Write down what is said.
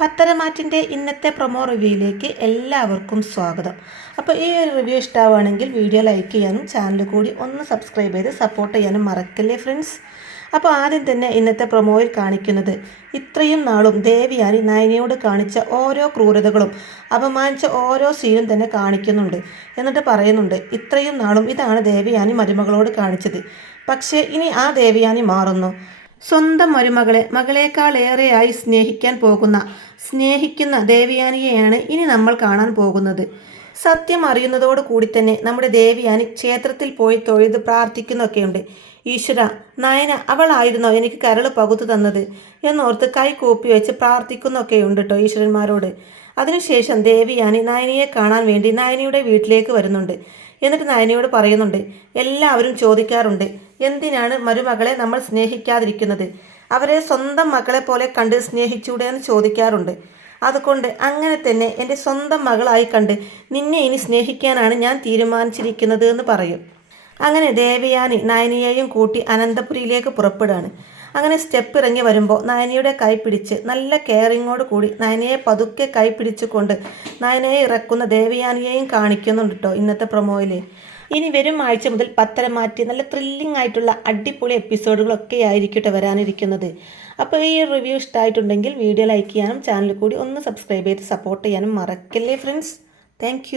പത്തരമാറ്റിൻ്റെ ഇന്നത്തെ പ്രൊമോ റിവ്യൂയിലേക്ക് എല്ലാവർക്കും സ്വാഗതം. അപ്പോൾ ഈ ഒരു റിവ്യൂ ഇഷ്ടമാവുകയാണെങ്കിൽ വീഡിയോ ലൈക്ക് ചെയ്യാനും ചാനൽ കൂടി ഒന്ന് സബ്സ്ക്രൈബ് ചെയ്ത് സപ്പോർട്ട് ചെയ്യാനും മറക്കല്ലേ ഫ്രണ്ട്സ്. അപ്പോൾ ആദ്യം തന്നെ ഇന്നത്തെ പ്രൊമോയിൽ കാണിക്കുന്നത് ഇത്രയും നാളും ദേവയാനി നയനയോട് കാണിച്ച ഓരോ ക്രൂരതകളും അപമാനിച്ച ഓരോ സീനും തന്നെ കാണിക്കുന്നുണ്ട്. എന്നിട്ട് പറയുന്നുണ്ട്, ഇത്രയും നാളും ഇതാണ് ദേവയാനി മരുമകളോട് കാണിച്ചത്. പക്ഷേ ഇനി ആ ദേവയാനി മാറുന്നു. സ്വന്തം മകളേക്കാളേറെയായി സ്നേഹിക്കുന്ന ദേവയാനിയെയാണ് ഇനി നമ്മൾ കാണാൻ പോകുന്നത്. സത്യം അറിയുന്നതോടു കൂടി തന്നെ നമ്മുടെ ദേവയാനി ക്ഷേത്രത്തിൽ പോയി തൊഴുത് പ്രാർത്ഥിക്കുന്നൊക്കെയുണ്ട്. ഈശ്വര, നയന അവളായിരുന്നോ എനിക്ക് കരള് പകുത്തു തന്നത് എന്നോർത്ത് കൈ കൂപ്പി വെച്ച് പ്രാർത്ഥിക്കുന്നൊക്കെയുണ്ട് കേട്ടോ ഈശ്വരന്മാരോട്. അതിനുശേഷം ദേവയാനി നയനയെ കാണാൻ വേണ്ടി നയനയുടെ വീട്ടിലേക്ക് വരുന്നുണ്ട്. എന്നിട്ട് നയനയോട് പറയുന്നുണ്ട്, എല്ലാവരും ചോദിക്കാറുണ്ട്, എന്തിനാണ് മരുമകളെ നമ്മൾ സ്നേഹിക്കാതിരിക്കുന്നത്, അവരെ സ്വന്തം മക്കളെ പോലെ കണ്ട് സ്നേഹിച്ചൂടെ എന്ന് ചോദിക്കാറുണ്ട്. അതുകൊണ്ട് അങ്ങനെ തന്നെ എൻ്റെ സ്വന്തം മകളായി കണ്ട് നിന്നെ ഇനി സ്നേഹിക്കാനാണ് ഞാൻ തീരുമാനിച്ചിരിക്കുന്നത് എന്ന് പറയും. അങ്ങനെ ദേവയാനി നയനയെയും കൂട്ടി അനന്തപുരിയിലേക്ക് പുറപ്പെടുകയാണ്. അങ്ങനെ സ്റ്റെപ്പ് ഇറങ്ങി വരുമ്പോൾ നയനയുടെ കൈ പിടിച്ച് നല്ല കെയറിങ്ങോട് കൂടി നയനയെ പതുക്കെ കൈ പിടിച്ചുകൊണ്ട് നയനയെ ഇറക്കുന്ന ദേവയാനിയെയും കാണിക്കുന്നുണ്ട് കേട്ടോ ഇന്നത്തെ പ്രൊമോയിൽ. ഇനി വരും ആഴ്ച മുതൽ പത്തരമാറ്റി നല്ല ത്രില്ലിംഗ് ആയിട്ടുള്ള അടിപൊളി എപ്പിസോഡുകളൊക്കെ ആയിരിക്കട്ടെ വരാനിരിക്കുന്നത്. അപ്പോൾ ഈ റിവ്യൂ ഇഷ്ടമായിട്ടുണ്ടെങ്കിൽ വീഡിയോ ലൈക്ക് ചെയ്യാനും ചാനൽ കൂടി ഒന്ന് സബ്സ്ക്രൈബ് ചെയ്ത് സപ്പോർട്ട് ചെയ്യാനും മറക്കല്ലേ ഫ്രണ്ട്സ്. താങ്ക്